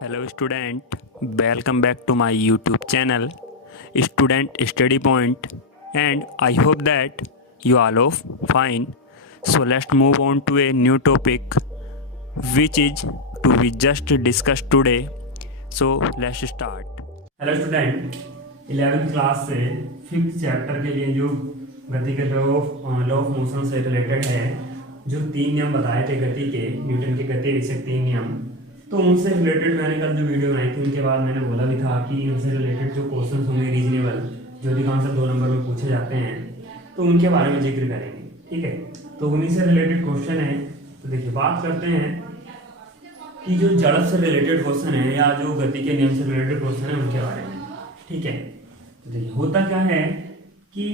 Hello student, welcome back to my YouTube channel Student Study Point, and I hope that you all are fine. So let's move on to a new topic which is to be just discussed today. So let's start. Hello student, 11th class से 5th chapter के लिए जो गति के law of motion से related है, जो 3 नियम बताए थे गति के, न्यूटन के गति विषयक 3 नियम, तो उनसे रिलेटेड मैंने कल जो वीडियो बनाई थी उनके बाद मैंने बोला भी था कि उनसे रिलेटेड जो क्वेश्चन होंगे रीजनेबल, जो अधिकांश 2 नंबर में पूछे जाते हैं, तो उनके बारे में जिक्र करेंगे। ठीक है, तो उन्हीं से रिलेटेड क्वेश्चन है। तो देखिए, बात करते हैं कि जो जड़त्व से रिलेटेड क्वेश्चन है या जो गति के नियम से रिलेटेड क्वेश्चन है उनके बारे में। ठीक है, तो देखिए होता क्या है कि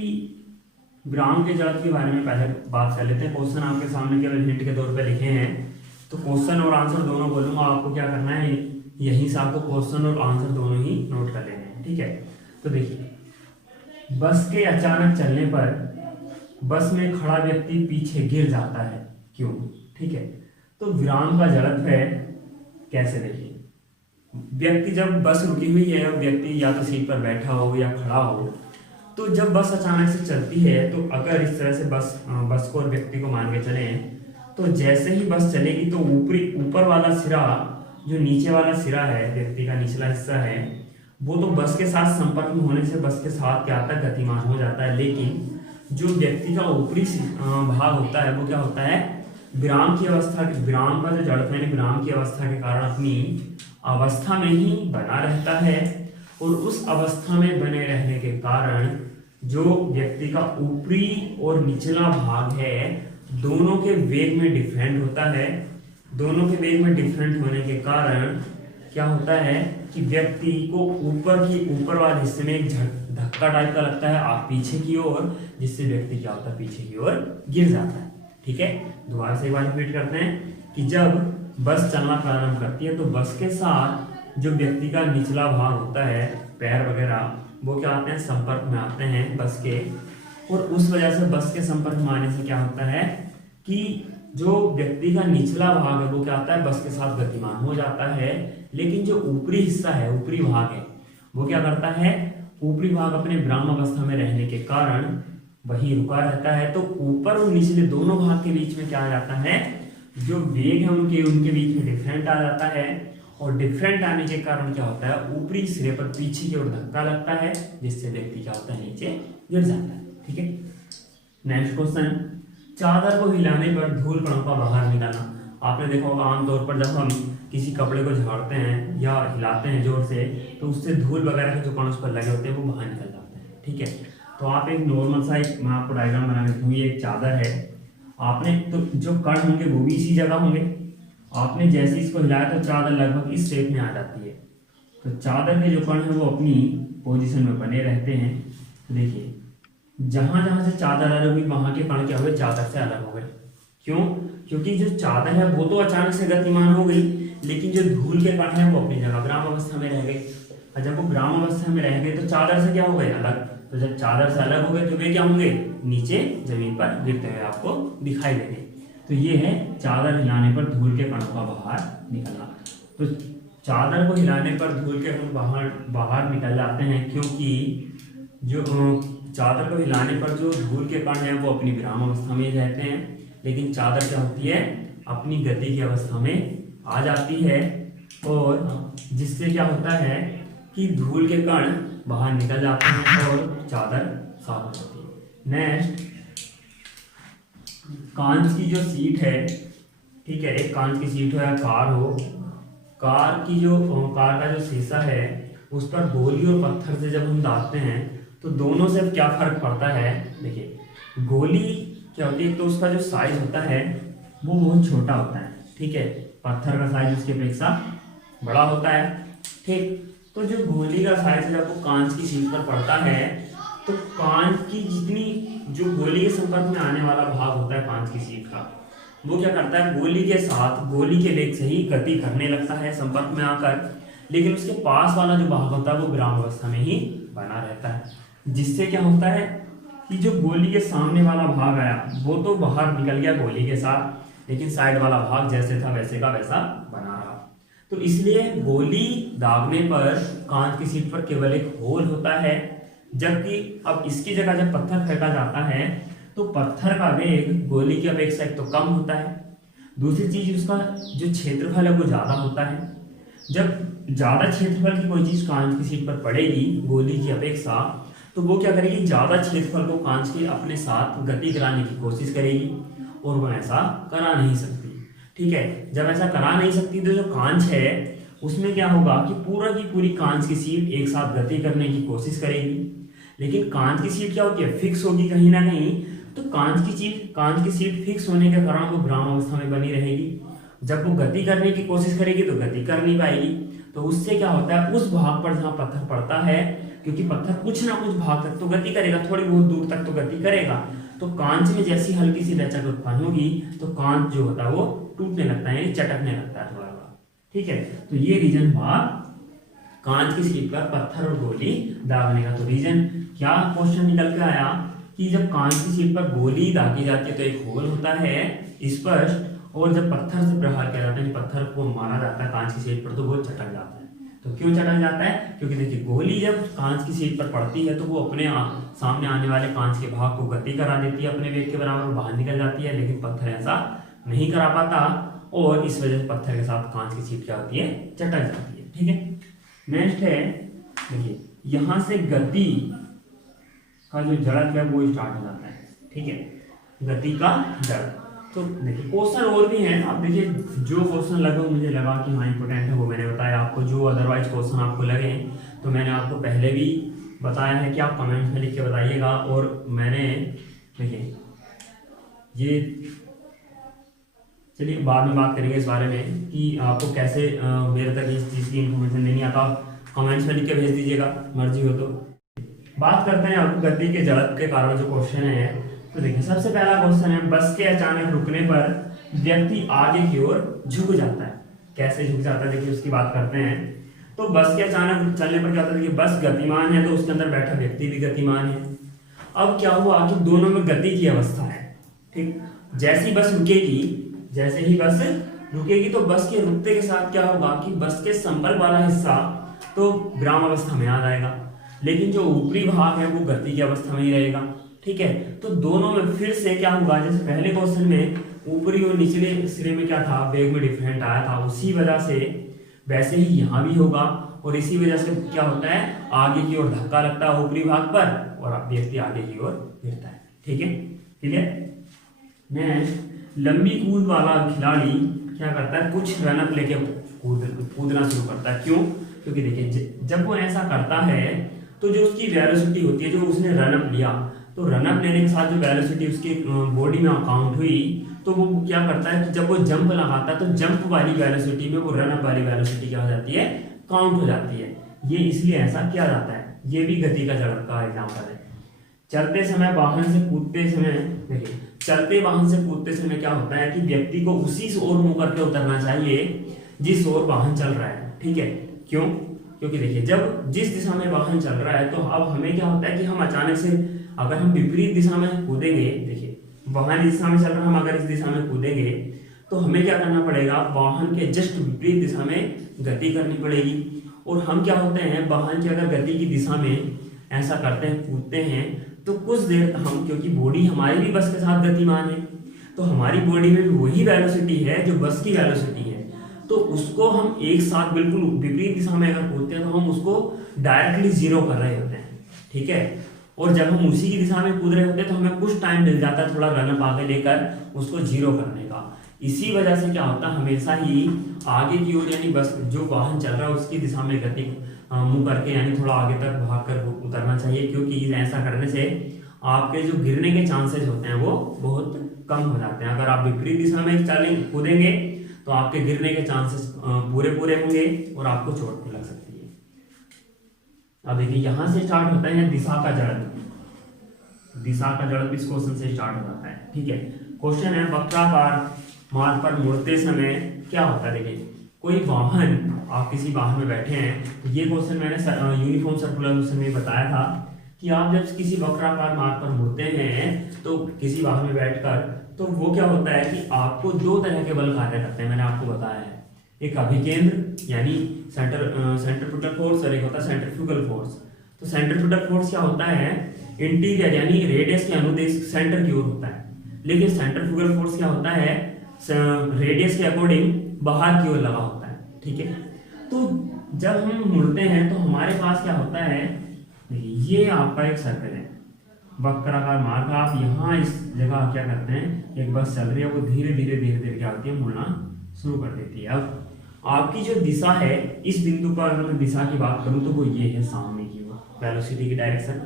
विराम के जड़त्व के बारे में पहले बात कर लेते हैं। क्वेश्चन आपके सामने केवल हिंट के तौर पे लिखे हैं, तो क्वेश्चन और आंसर दोनों बोलूंगा, आपको क्या करना है, यहीं से आपको क्वेश्चन और आंसर दोनों ही नोट कर लेने हैं। ठीक है, तो देखिए, बस के अचानक चलने पर बस में खड़ा व्यक्ति पीछे गिर जाता है, क्यों? ठीक है, तो विराम का जड़त्व है, कैसे देखिए, व्यक्ति जब बस रुकी हुई है, व्यक्ति या तो सीट पर बैठा हो या खड़ा हो, तो जब बस अचानक से चलती है, तो अगर इस तरह से बस को और व्यक्ति को मान के चले, तो जैसे ही बस चलेगी तो ऊपर वाला सिरा, जो नीचे वाला सिरा है, व्यक्ति का निचला हिस्सा है, वो तो बस के साथ संपर्क में होने से बस के साथ क्या आता है, गतिमान हो जाता है। लेकिन जो व्यक्ति का ऊपरी भाग होता है वो क्या होता है, विराम की अवस्था, विराम का जो जड़त्व है, विराम की अवस्था के कारण अपनी अवस्था में ही बना रहता है, और उस अवस्था में बने रहने के कारण जो व्यक्ति का ऊपरी और निचला भाग है, दोनों के वेग में डिफरेंट होता है। दोनों के वेग में डिफरेंट होने के कारण क्या होता है कि व्यक्ति को ऊपर वाले हिस्से में एक धक्का टाइप का लगता है आप पीछे की ओर, जिससे व्यक्ति क्या होता है, पीछे की ओर गिर जाता है। ठीक है, दोबारा से एक बार रिपीट करते हैं कि जब बस चलना प्रारंभ करती है तो बस के साथ जो व्यक्ति का निचला भाग होता है, पैर वगैरह, वो क्या आते हैं, संपर्क में आते हैं बस के, और उस वजह से बस के संपर्क में आने से क्या होता है कि जो व्यक्ति का निचला भाग है वो क्या आता है, बस के साथ गतिमान हो जाता है। लेकिन जो ऊपरी हिस्सा है, ऊपरी भाग है, वो क्या करता है, ऊपरी भाग अपने विराम अवस्था में रहने के कारण वही रुका रहता है। तो ऊपर और निचले दोनों भाग के बीच में क्या आ जाता है, जो वेग है उनके बीच में डिफरेंट आ जाता है, और डिफरेंट आने के कारण क्या होता है, ऊपरी सिरे पर पीछे की ओर धक्का लगता है, जिससे व्यक्ति क्या होता है, नीचे गिर जाता है। ठीक है, नेक्स्ट क्वेश्चन, चादर को हिलाने पर धूल कणों का बाहर निकलना। आपने देखा होगा आमतौर पर जब हम किसी कपड़े को झाड़ते हैं या हिलाते हैं जोर से, तो उससे धूल वगैरह के जो कण उस पर लगे होते हैं वो बाहर निकल जाते हैं। ठीक है, तो आप एक नॉर्मल सा मैं आपको डायग्राम बना के दिखाऊंगी, एक चादर है, आपने तो जो कण होंगे वो भी इसी जगह होंगे, आपने जैसे इसको हिलाया तो चादर लगभग इस शेप में आ जाती है। तो चादर के जो कण है वो अपनी पोजीशन में बने रहते हैं। तो देखिए, जहां जहां से चादर अलग हुई वहां के कण क्या हुए, चादर से अलग हो गए। क्यों? क्योंकि जो चादर है वो तो अचानक से गतिमान हो गई, लेकिन जो धूल के कण है वो अपनी जगह विराम अवस्था में रह गए, और जब वो विराम अवस्था में रह गए तो चादर से क्या हो गए, अलग। तो जब चादर से अलग हो गए तो वे क्या होंगे, नीचे जमीन पर गिरते हुए आपको दिखाई देंगे। तो ये है चादर हिलाने पर धूल के कणों का बाहर निकलना। तो चादर को हिलाने पर धूल के कण बाहर निकल जाते हैं, क्योंकि जो चादर को हिलाने पर जो धूल के कण हैं वो अपनी विराम अवस्था में रहते हैं, लेकिन चादर क्या होती है, अपनी गति की अवस्था में आ जाती है, और जिससे क्या होता है कि धूल के कण बाहर निकल जाते हैं और चादर साफ हो जाती है। नेक्स्ट, कांच की जो सीट है, ठीक है, एक कांच की सीट हो या कार हो, कार का जो शीशा है उस पर गोली और पत्थर से जब हम दागते हैं तो दोनों से क्या फर्क पड़ता है। देखिए, गोली क्या होती है, तो उसका जो साइज होता है वो बहुत छोटा होता है, ठीक है, पत्थर का साइज उसकी अपेक्षा बड़ा होता है। ठीक, तो जो गोली का साइज जब वो कांच की शीट पर पड़ता है, तो कांच की जितनी जो गोली के संपर्क में आने वाला भाग होता है कांच की शीट का, वो क्या करता है, गोली के साथ, गोली के वेग से ही गति करने लगता है संपर्क में आकर, लेकिन उसके पास वाला जो भाग होता है वो विराम अवस्था में ही बना रहता है, जिससे क्या होता है कि जो गोली के सामने वाला भाग आया वो तो बाहर निकल गया गोली के साथ, लेकिन साइड वाला भाग जैसे था वैसे का वैसा बना रहा। तो इसलिए गोली दागने पर कांच की सीट पर केवल एक होल होता है, जबकि अब इसकी जगह जब पत्थर फेंका जाता है तो पत्थर का वेग गोली की अपेक्षा एक तो कम होता है, दूसरी चीज उसका जो क्षेत्रफल है वो ज्यादा होता है। जब ज्यादा क्षेत्रफल की कोई चीज कांच की सीट पर पड़ेगी गोली की अपेक्षा, तो वो क्या करेगी, ज्यादा क्षेत्रफल को कांच के अपने साथ गति कराने की कोशिश करेगी, और वो ऐसा करा नहीं सकती। ठीक है, जब ऐसा करा नहीं सकती तो जो कांच है उसमें क्या होगा कि की पूरी कांच की सीट एक साथ गति करने की कोशिश करेगी, लेकिन कांच की सीट क्या होती है, फिक्स होगी कहीं ना कहीं। तो कांच की सीट फिक्स होने के कारण वो विराम अवस्था में बनी रहेगी। जब वो गति करने की कोशिश करेगी तो गति कर नहीं पाएगी। तो उससे क्या होता है, उस भाग पर जहां पत्थर पड़ता है, क्योंकि पत्थर कुछ ना कुछ भाग तक तो गति करेगा, थोड़ी बहुत दूर तक तो गति करेगा, तो कांच में जैसी हल्की सी लचक उत्पन्न होगी तो कांच जो होता है वो टूटने लगता है, यानी चटकने लगता है थोड़ा थोड़ा। ठीक है, तो ये रीजन हुआ कांच की सीट पर पत्थर और गोली दागने का। तो रीजन क्या क्वेश्चन निकल के आया कि जब कांच की सीट पर गोली दागी जाती है तो एक होल होता है स्पष्ट, और जब पत्थर से प्रहार किया जाता है, पत्थर को मारा जाता है कांच की सीट पर, तो वो चटक जाता है। तो क्यों चटक जाता है, क्योंकि देखिए गोली जब कांच की सीट पर पड़ती है तो वो अपने सामने आने वाले कांच के भाग को गति करा देती है अपने वेग के बराबर, बाहर निकल जाती है, लेकिन पत्थर ऐसा नहीं करा पाता, और इस वजह से पत्थर के साथ कांच की सीट क्या होती है, चटक जाती है। ठीक है, नेक्स्ट है देखिए, यहां से गति का जो जड़त्व है वो स्टार्ट हो जाता है। ठीक है, गति का जड़। तो देखिए क्वेश्चन और भी हैं, आप देखिए जो क्वेश्चन लगभग मुझे लगा कि हाँ इंपोर्टेंट है वो मैंने बताया आपको। जो अदरवाइज क्वेश्चन आपको लगे तो मैंने आपको पहले भी बताया है कि आप कमेंट्स में लिख के बताइएगा। और मैंने देखिए ये, चलिए बाद में बात करेंगे इस बारे में कि आपको कैसे मेरे तक इस चीज़ की इन्फॉर्मेशन देनी आता, कमेंट्स में लिख के भेज दीजिएगा, मर्जी हो तो। बात करते हैं आपको गति के जड़त्व के कारण जो क्वेश्चन है। तो देखिए सबसे पहला क्वेश्चन है, बस के अचानक रुकने पर व्यक्ति आगे की ओर झुक जाता है। कैसे झुक जाता है देखिए उसकी बात करते हैं। तो बस के अचानक चलने पर क्या होता है, देखिए बस गतिमान है तो उसके अंदर बैठा व्यक्ति भी गतिमान है। अब क्या हुआ कि दोनों में गति की अवस्था है। ठीक, जैसी बस रुकेगी, जैसे ही बस रुकेगी तो बस के रुकते के साथ क्या होगा कि बस के संपर्क वाला हिस्सा तो विराम अवस्था में आ जाएगा, लेकिन जो ऊपरी भाग है वो गति की अवस्था में ही रहेगा। ठीक है, तो दोनों में फिर से क्या होगा, जैसे पहले क्वेश्चन में ऊपरी और निचले सिरे में क्या था, वेग में डिफरेंट आया था, उसी वजह से वैसे ही यहाँ भी होगा। और इसी वजह से क्या होता है, आगे की ओर धक्का लगता है ऊपरी भाग पर और व्यक्ति आगे की ओर गिरता है। ठीक है, ठीक है। नेक्स्ट, लंबी कूद वाला खिलाड़ी क्या करता है, कुछ रनअप लेके कूदना शुरू करता है। क्यों, क्योंकि देखिए जब वो ऐसा करता है तो जो उसकी वेलोसिटी होती है, जो उसने रनअप लिया, तो रनअप लेने के साथ जो वेलोसिटी उसकी बॉडी में काउंट हुई, तो वो क्या करता है कि जब वो जंप लगाता है तो जंप वाली वेलोसिटी में वो रनअप वाली वेलोसिटी क्या हो जाती है, काउंट हो जाती है। ये इसलिए ऐसा किया जाता है। ये भी गति का जड़त्व का एग्जाम्पल है। चलते समय वाहन से कूदते समय, देखिए चलते वाहन से कूदते समय क्या होता है कि व्यक्ति को उसी ओर मुंह करके उतरना चाहिए जिस ओर वाहन चल रहा है। ठीक है, क्यों, क्योंकि देखिए जब जिस दिशा में वाहन चल रहा है तो अब हमें क्या होता है कि हम अचानक से अगर हम विपरीत दिशा में कूदेंगे, देखिए वाहन इस दिशा में चल रहा है, हम अगर इस दिशा में कूदेंगे तो हमें क्या करना पड़ेगा, वाहन के जस्ट विपरीत दिशा में गति करनी पड़ेगी। और हम क्या होते हैं, वाहन की अगर गति की दिशा में ऐसा करते हैं, कूदते हैं, तो कुछ देर हम, क्योंकि बॉडी हमारी भी बस के साथ गतिमान है, तो हमारी बॉडी में भी वही वेलोसिटी है जो बस की वेलोसिटी है, तो उसको हम एक साथ बिल्कुल विपरीत दिशा में अगर कूदते हैं तो हम उसको डायरेक्टली जीरो कर रहे होते हैं। ठीक है, और जब हम उसी की दिशा में कूद रहे होते हैं तो हमें कुछ टाइम मिल जाता है थोड़ा रनअप आगे लेकर उसको जीरो करने का। इसी वजह से क्या होता है, हमेशा ही आगे की ओर यानी बस जो वाहन चल रहा है उसकी दिशा में गति मुंह करके यानी थोड़ा आगे तक भाग कर उतरना चाहिए, क्योंकि ऐसा करने से आपके जो गिरने के चांसेस होते हैं वो बहुत कम हो जाते हैं। अगर आप विपरीत दिशा में कूदेंगे तो आपके गिरने के चांसेस पूरे होंगे और आपको चोट लग सकती है। अब देखिए यहां से स्टार्ट होता है दिशा का जड़त्व। दिशा का जड़त्व इस क्वेश्चन से स्टार्ट हो जाता है। ठीक है, क्वेश्चन है वक्राकार मार्ग पर मुड़ते समय क्या होता है। देखिए कोई वाहन, आप किसी वाहन में बैठे हैं, तो ये क्वेश्चन मैंने यूनिफॉर्म सर्कुलर मोशन में बताया था कि आप जब किसी वक्राकार मार्ग पर मुड़ते हैं तो किसी वाहन में बैठकर, तो वो क्या होता है कि आपको दो तरह के बल कार्य करते हैं, मैंने आपको बताया है। एक अभिकेंद्र यानी सेंट्रीफ्यूगल फोर्स और एक होता है सेंट्रीफ्यूगल फोर्स। तो सेंट्रीफ्यूगल फोर्स क्या होता है, इंटीरियर यानी रेडियस के अनुदेश सेंटर की ओर होता है, लेकिन सेंट्रीफ्यूगल फोर्स क्या होता है, रेडियस के अकॉर्डिंग बाहर की ओर लगा होता है। ठीक है, तो जब हम मुड़ते हैं तो हमारे पास क्या होता है, ये आपका एक सर्कल है, वक्राकार मार्ग। आप यहाँ इस जगह क्या करते हैं, एक बस चल रही है, वो धीरे धीरे क्या होती है, मुड़ना शुरू कर देती है। अब आपकी जो दिशा है, इस बिंदु पर अगर मैं दिशा की बात करूं तो वो ये है, सामने की ओर, वेलोसिटी की डायरेक्शन।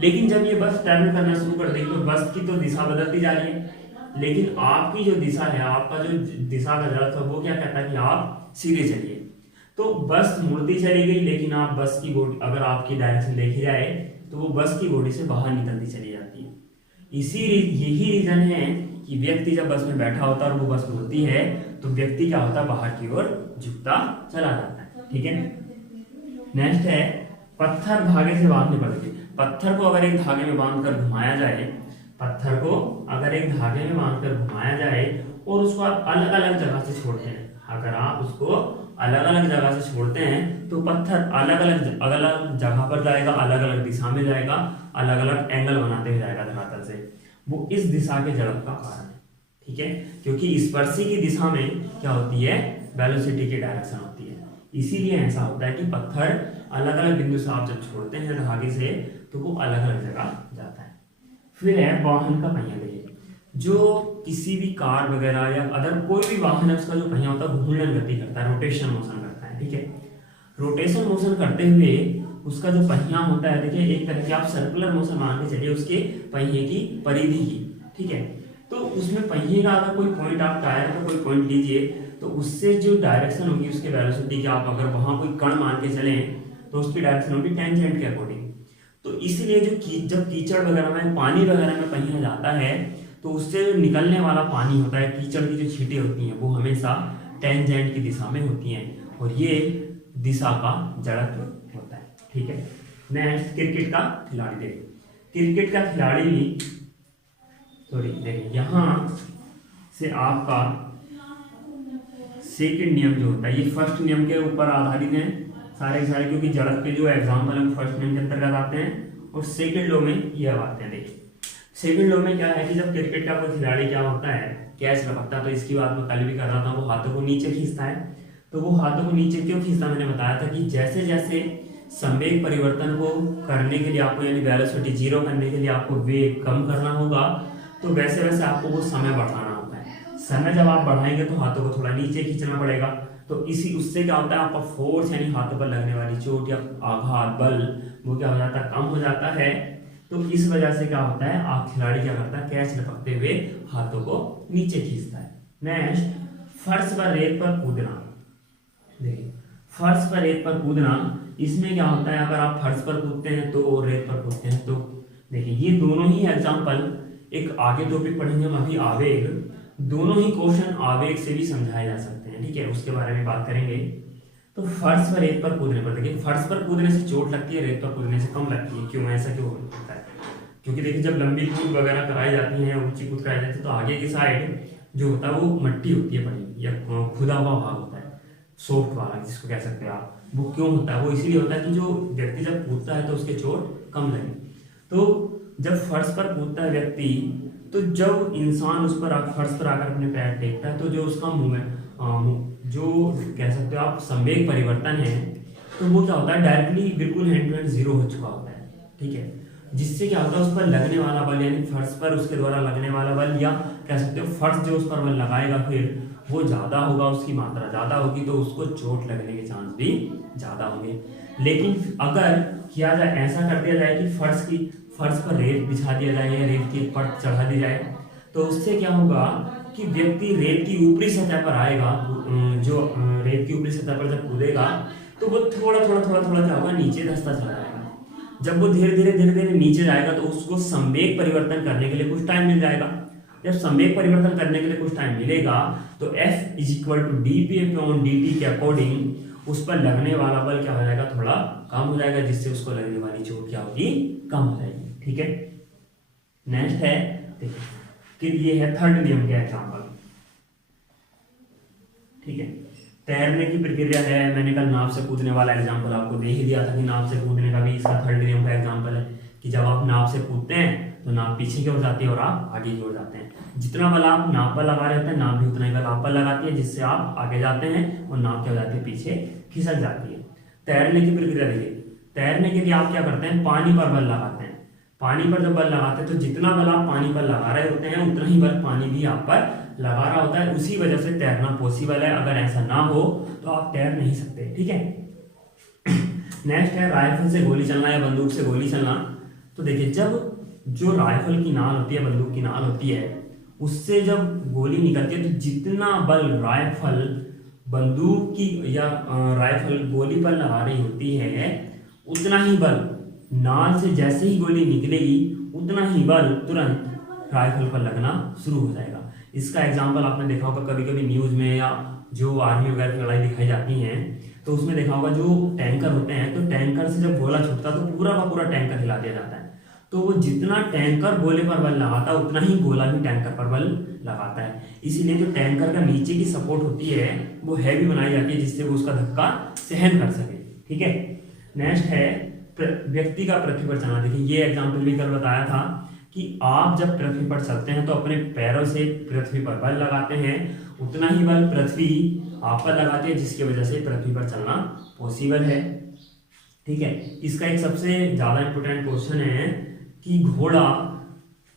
लेकिन जब ये बस ट्रैवल करना शुरू कर देगी तो बस की तो दिशा बदलती जा रही है, लेकिन आपकी जो दिशा है, आपका जो दिशा का जड़त्व है, वो क्या कहता है कि आप सीधे चलिए। तो बस मुड़ती चली गई, लेकिन आप बस की बॉडी, अगर आपकी डायरेक्शन देखी जाए तो वो बस की बॉडी से बाहर निकलती चली जाती है। यही रीजन है कि व्यक्ति जब बस में बैठा होता है और वो बस मुड़ती है तो व्यक्ति क्या होता है, बाहर की ओर झुकता चला जाता है। ठीक है, नेक्स्ट है पत्थर धागे से बांधने पड़ते। पत्थर को अगर एक धागे में बांधकर घुमाया जाए, पत्थर को अगर एक धागे में बांधकर घुमाया जाए और उसको आप अलग अलग जगह से छोड़ते हैं, अगर आप उसको अलग अलग जगह से छोड़ते हैं तो पत्थर अलग अलग जगह पर जाएगा, अलग अलग दिशा में जाएगा, अलग अलग एंगल बनाते हुए जाएगा धरातल से। वो इस दिशा के जड़त्व का कारण है। ठीक है, क्योंकि स्पर्शी की दिशा में क्या होती है, वेलोसिटी की डायरेक्शन होती है। इसीलिए ऐसा होता है कि पत्थर अलग अलग बिंदु से आप जब छोड़ते हैं धागे से तो वो अलग अलग जगह जाता है। फिर है वाहन का पहिया। देखिए, जो किसी भी कार वगैरह या अदर कोई भी वाहन है, उसका जो पहिया होता है घूर्णन गति करता है, रोटेशन मोशन करता है। ठीक है, रोटेशन मोशन करते हुए उसका जो पहिया होता है, देखिए एक तरह के आप सर्कुलर मोशन मान के चलिए उसके पहिए की परिधि की। ठीक है, तो उसमें पहिए का अगर कोई पॉइंट, आप टायर का कोई पॉइंट लीजिए तो उससे जो डायरेक्शन होगी उसके वेलोसिटी की, आप अगर वहां कोई कण मान के चले तो उसकी डायरेक्शन होगी टेंजेंट के अकॉर्डिंग। तो इसलिए जब कीचड़ वगैरह में, पानी वगैरह में पहिया जाता है तो उससे निकलने वाला पानी होता है, कीचड़ की जो छींटे होती हैं वो हमेशा टेंजेंट की दिशा में होती हैं, और ये दिशा का जड़त्व होता है। ठीक है, नेक्स्ट क्रिकेट का खिलाड़ी। देखिए, क्रिकेट का खिलाड़ी भी देखिए यहाँ से आपका सेकंड नियम जो होता है, ये फर्स्ट नियम के ऊपर आधारित है सारे सारे, क्योंकि जड़त्व के जो एग्जाम्पल है फर्स्ट नियम के अंतर्गत आते हैं और सेकंड लॉ में ये आते हैं। देखिए, सेकंड लॉ में क्या है कि जब क्रिकेट का कोई खिलाड़ी क्या होता है, कैच लपकता है, तो इसकी बात मैं कल भी कर रहा था, वो हाथों को नीचे खींचता है। तो वो हाथों को नीचे क्यों खींचता, मैंने बताया था कि जैसे जैसे संवेग परिवर्तन को करने के लिए आपको, यानी वेलोसिटी जीरो करने के लिए आपको वेग कम करना होगा, तो वैसे वैसे आपको वो समय बढ़ाना होता है। समय जब आप बढ़ाएंगे तो हाथों को थोड़ा नीचे खींचना पड़ेगा, तो इसी उससे क्या होता है, आपका फोर्स यानी हाथों पर लगने वाली चोट या आघात, बल, वो क्या हो जाता है, कम हो जाता है। तो इस वजह से क्या होता है, आप खिलाड़ी क्या करता है, कैच लपकते हुए हाथों को नीचे खींचता है। नेक्स्ट, फर्श पर रेत पर कूदना। देखिए, फर्श पर रेत पर कूदना, इसमें क्या होता है, अगर आप फर्श पर कूदते हैं तो रेत पर कूदते हैं, तो देखिए ये दोनों ही एग्जाम्पल, एक आगे टॉपिक पढ़ेंगे हम अभी आवेग, दोनों ही क्वेश्चन आवेग से भी समझाए जा सकते हैं। ठीक है, उसके बारे में बात करेंगे। तो फर्श पर रेत पर कूदने पर, देखिए फर्श पर कूदने से चोट लगती है, रेत पर कूदने से कम लगती है। क्यों, ऐसा क्यों होता है, क्योंकि देखिए जब लंबी कूद वगैरह कराई जाती है, ऊंची कूद कराई जाती है, तो आगे की साइड जो होता है वो मट्टी होती है पड़ी, या खुदा हुआ भाग होता है, सॉफ्ट वाला जिसको कह सकते हैं आप। वो क्यों होता है, वो इसीलिए होता है कि जो व्यक्ति जब कूदता है तो उसके चोट कम लगे। तो जब फर्श पर कूदता है व्यक्ति, तो जब इंसान उस पर फर्श पर आकर अपने पैर टेकता है, तो जो उसका मूवमेंट, जो कह सकते हो आप संवेग परिवर्तन है, तो वो क्या होता है, डायरेक्टली बिल्कुल हैंड टू हैंड जीरो हो चुका होता है। ठीक है, जिससे क्या होता है, उस पर लगने वाला बल, यानी फर्श पर उसके द्वारा लगने वाला बल, या कह सकते हो फर्श जो उस पर बल लगाएगा फिर वो ज़्यादा होगा, उसकी मात्रा ज़्यादा होगी, तो उसको चोट लगने के चांस भी ज़्यादा होंगे। लेकिन अगर किया जाए, ऐसा कर दिया जाए कि फर्श पर रेत बिछा दिया जाए या रेत की परत चढ़ा दी जाए, तो उससे क्या होगा कि व्यक्ति रेत की ऊपरी सतह पर आएगा, जो रेत की ऊपरी सतह पर जब कूदेगा तो वो थोड़ा थोड़ा क्या होगा, नीचे धंसता चला जाएगा। जब वो धीरे धीरे नीचे जाएगा तो उसको संवेग परिवर्तन करने के लिए कुछ टाइम मिल जाएगा। जब संवेग परिवर्तन करने के लिए कुछ टाइम मिलेगा तो F is equal to dp/dt के अकॉर्डिंग उस पर लगने वाला बल क्या हो जाएगा, थोड़ा कम हो जाएगा, जिससे उसको लगने वाली चोट क्या होगी, कम हो जाएगी। ठीक है, नेक्स्ट है, देखिए कि ये है थर्ड नियम के एग्जांपल। ठीक है, तैरने की प्रक्रिया है, मैंने कल नाव से कूदने वाला एग्जाम्पल आपको दे ही दिया था कि नाव से कूदने का भी इसका थर्ड नियम का एग्जाम्पल है कि जब आप नाव से कूदते हैं तो नाव पीछे की ओर जाती है और आप आगे की ओर जाते हैं। जितना बल आप नाव पर लगा रहे होते हैं नाव भी उतना ही बल आप पर लगाती है, जिससे आप आगे जाते हैं और नाव क्या हो जाती है, पीछे खिसक जाती है। तैरने की प्रक्रिया देखिए, तैरने के लिए आप क्या करते हैं, पानी पर बल लगाते हैं। पानी पर जब बल लगाते हैं तो जितना बल आप पानी पर लगा रहे होते हैं उतना ही बल पानी भी आप पर लगा रहा होता है, उसी वजह से तैरना पॉसिबल है। अगर ऐसा ना हो तो आप तैर नहीं सकते, ठीक है। नेक्स्ट है राइफल से गोली चलना या बंदूक से गोली चलना। तो देखिए, जब जो राइफल की नाल होती है, बंदूक की नाल होती है, उससे जब गोली निकलती है तो जितना बल राइफल बंदूक की या राइफल गोली पर लगा रही होती है उतना ही बल नाल से जैसे ही गोली निकलेगी उतना ही बल तुरंत राइफल पर लगना शुरू हो जाएगा। इसका एग्जाम्पल आपने देखा होगा कभी कभी न्यूज़ में या जो आर्मी वगैरह की लड़ाई दिखाई जाती हैं तो उसमें देखा होगा जो टैंकर होते हैं तो टैंकर से जब गोला छूटता तो पूरा का पूरा टैंकर हिला दिया जाता है। तो वो जितना टैंकर गोले पर बल लगाता है उतना ही गोला भी टैंकर पर बल लगाता है। इसीलिए जो टैंकर का नीचे की सपोर्ट होती है वो हैवी बनाई जाती है जिससे वो उसका धक्का सहन कर सके, ठीक है। नेक्स्ट है व्यक्ति का पृथ्वी पर चलना। देखिए, ये एग्जाम्पल भी कल बताया था कि आप जब पृथ्वी पर चलते हैं तो अपने पैरों से पृथ्वी पर बल लगाते हैं, उतना ही बल पृथ्वी आप पर लगाती है जिसकी वजह से पृथ्वी पर चलना पॉसिबल है, ठीक है। इसका एक सबसे ज़्यादा इंपॉर्टेंट क्वेश्चन है कि घोड़ा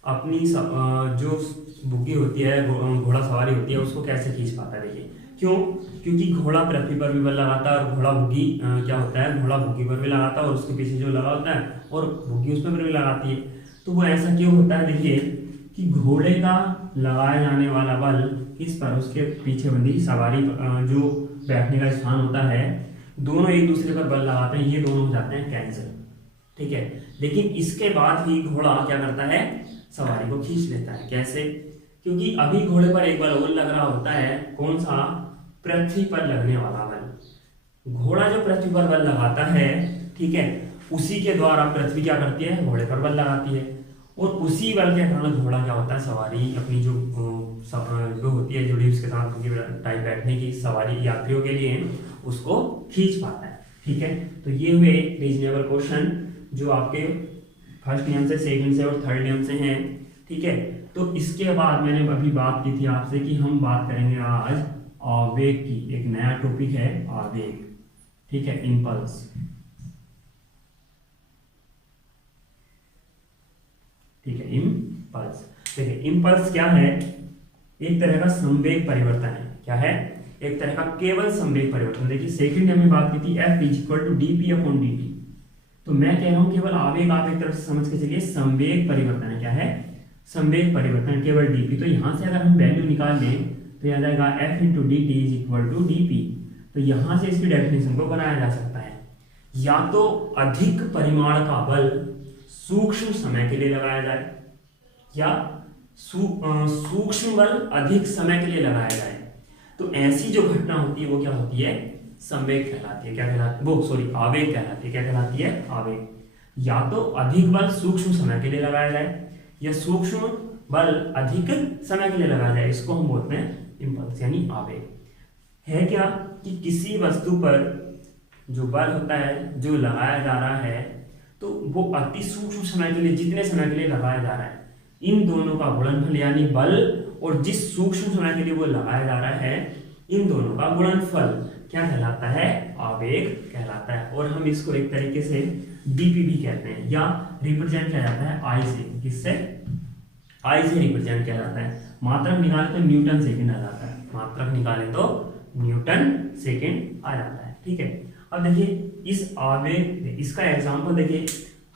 अपनी जो बुग्गी होती है, घोड़ा सवारी होती है, उसको कैसे खींच पाता है। देखिए क्यों, क्योंकि घोड़ा पृथ्वी पर भी बल लगाता है और घोड़ा बुग्गी क्या होता है, घोड़ा बुग्गी पर भी लगाता है और उसके पीछे जो लगा होता है और बुग्गी उस पर भी लगाती है। तो वो ऐसा क्यों होता है, देखिए कि घोड़े का लगाया जाने वाला बल किस पर, उसके पीछे बंधी सवारी जो बैठने का स्थान होता है, दोनों एक दूसरे पर बल लगाते हैं, ये दोनों हो जाते हैं कैंसिल, ठीक है। लेकिन इसके बाद ही घोड़ा क्या करता है, सवारी को खींच लेता है। कैसे, क्योंकि अभी घोड़े पर एक बल और लग रहा होता है, कौन सा, पृथ्वी पर लगने वाला बल। घोड़ा जो पृथ्वी पर बल लगाता है, ठीक है, उसी के द्वारा पृथ्वी क्या करती है, घोड़े पर बल लगाती है और उसी बल के कारण घोड़ा क्या होता है, सवारी अपनी जो होती है जुड़ी उसके साथ टाइप बैठने की सवारी यात्रियों के लिए उसको खींच पाता है, ठीक है। तो ये हुए रीजनेबल क्वेश्चन जो आपके फर्स्ट नियम से, सेकंड से और थर्ड नियम से हैं, ठीक है। तो इसके बाद मैंने अभी बात की थी आपसे कि हम बात करेंगे आज आवेग की। एक नया टॉपिक है आवेग, ठीक है, इंपल्स, ठीक है, इम्पल्स। देखिए इम्पल्स क्या है, एक तरह का संवेग परिवर्तन है। क्या है, एक तरह का केवल संवेग परिवर्तन। देखिए सेकंड में बात की थी F = dp/dt, तो मैं कह रहा हूं केवल आवेग आप एक तरफ से समझ के चलिए, संवेग परिवर्तन है। क्या है, संवेग परिवर्तन केवल dp। तो यहां से अगर हम वैल्यू निकाल लें तो यह आ जाएगा F × dt = dp। तो यहां से इसकी डेफिनेशन को बनाया जा सकता है, या तो अधिक परिमाण का बल सूक्ष्म समय के लिए लगाया जाए या सूक्ष्म बल अधिक समय के लिए लगाया जाए। तो ऐसी जो घटना होती है वो क्या होती है, संवेग कहलाती है। क्या कहलाती है, वो सॉरी आवेग कहलाती है। क्या कहलाती है, आवेग। या तो अधिक बल सूक्ष्म समय के लिए लगाया जाए या सूक्ष्म बल अधिक समय के लिए लगाया जाए, इसको हम बोलते हैं इंपल्स यानी आवेग। है क्या कि किसी वस्तु पर जो बल होता है जो लगाया जा रहा है तो वो अति सूक्ष्म समय के लिए, जितने समय के लिए लगाया जा रहा है, इन दोनों का गुणनफल यानी बल और जिस सूक्ष्म समय के लिए वो लगाया जा रहा है, इन दोनों का गुणनफल क्या कहलाता है, आवेग कहलाता है। और हम इसको एक तरीके से डीपी भी कहते हैं या रिप्रेजेंट किया जाता है आई से। किससे, आई से रिप्रेजेंट किया जाता है। मात्रक निकाले तो न्यूटन सेकेंड आ जाता है, मात्रक निकाले तो न्यूटन सेकेंड आ जाता है, ठीक है। अब देखिए इस आवेग, इसका एग्जाम्पल देखिए,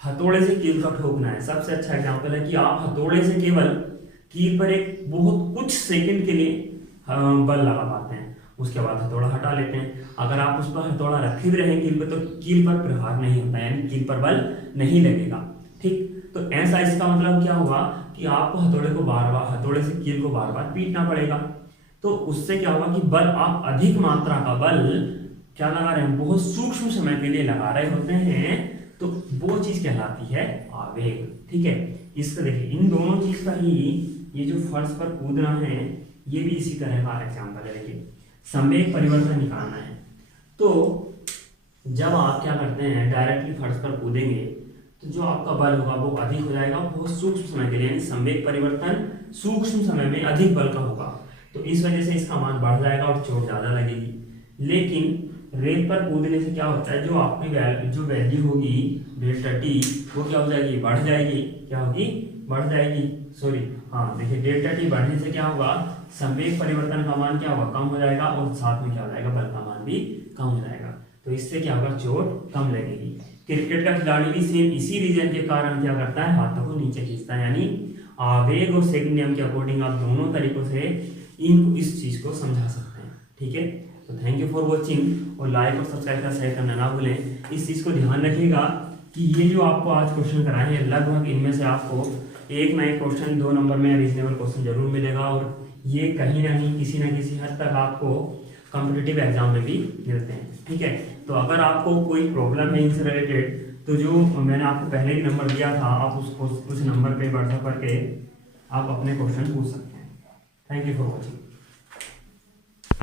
हथौड़े से कील का ठोकना है। सबसे अच्छा एग्जाम्पल है कि आप हथौड़े से केवल कील पर एक बहुत कुछ सेकंड के लिए बल लगा पाते हैं, उसके बाद हथौड़ा हटा लेते हैं। अगर आप उस पर हथौड़ा रखे भी रहे कील पर तो कील पर प्रहार नहीं होता, यानी कील पर बल नहीं लगेगा, ठीक। तो ऐसा इसका मतलब क्या हुआ कि आपको हथौड़े को बार बार, हथौड़े से कील को बार बार पीटना पड़ेगा। तो उससे क्या होगा कि बल, आप अधिक मात्रा का बल क्या लगा रहे हैं, बहुत सूक्ष्म समय के लिए लगा रहे होते हैं, तो वो चीज कहलाती है आवेग, ठीक है। इसका देखिए इन दोनों चीज का ही, ये जो फर्श पर कूदना है ये भी इसी तरह का एग्जाम्पल है। देखिए संवेग परिवर्तन निकालना है। तो जब आप क्या करते हैं डायरेक्टली फर्श पर कूदेंगे तो जो आपका बल होगा वो अधिक हो जाएगा, बहुत सूक्ष्म समय के लिए, यानी संवेग परिवर्तन सूक्ष्म समय में अधिक बल का होगा, तो इस वजह से इसका मान बढ़ जाएगा और चोट ज़्यादा लगेगी। लेकिन रेत पर कूदने से क्या होता है, जो आपकी जो वैल्यू होगी डेल्टा टी वो क्या हो जाएगी, बढ़ जाएगी। क्या होगी, बढ़ जाएगी, सॉरी हाँ देखिए डेल्टा टी बढ़ने से क्या होगा, संवेग परिवर्तन का मान क्या होगा, कम हो जाएगा, और साथ में क्या हो जाएगा, बल का मान भी कम हो जाएगा। तो इससे क्या होगा, चोट कम लगेगी। क्रिकेट का खिलाड़ी भी सेम इसी रीजन के कारण क्या करता है, हाथों को नीचे खींचता है, यानी आवेग और सेकंड नियम के अकॉर्डिंग आप दोनों तरीकों से इस चीज को समझा सकते हैं। ठीक है, तो थैंक यू फॉर वॉचिंग, और लाइक और सब्सक्राइब का शेयर करना ना भूलें। इस चीज को ध्यान रखिएगा कि ये जो आपको आज क्वेश्चन कराए हैं लगभग इनमें से आपको एक ना एक क्वेश्चन 2 नंबर में रीजनेबल क्वेश्चन जरूर मिलेगा, और ये कहीं ना कहीं किसी न किसी हद तक आपको कॉम्पिटिटिव एग्जाम में भी मिलते हैं। ठीक है, तो अगर आपको कोई प्रॉब्लम है इनसे रिलेटेड तो जो मैंने आपको पहले ही नंबर दिया था आप उस नंबर पे व्हाट्सएप करके आप अपने क्वेश्चन पूछ सकते हैं। Thank you for watching.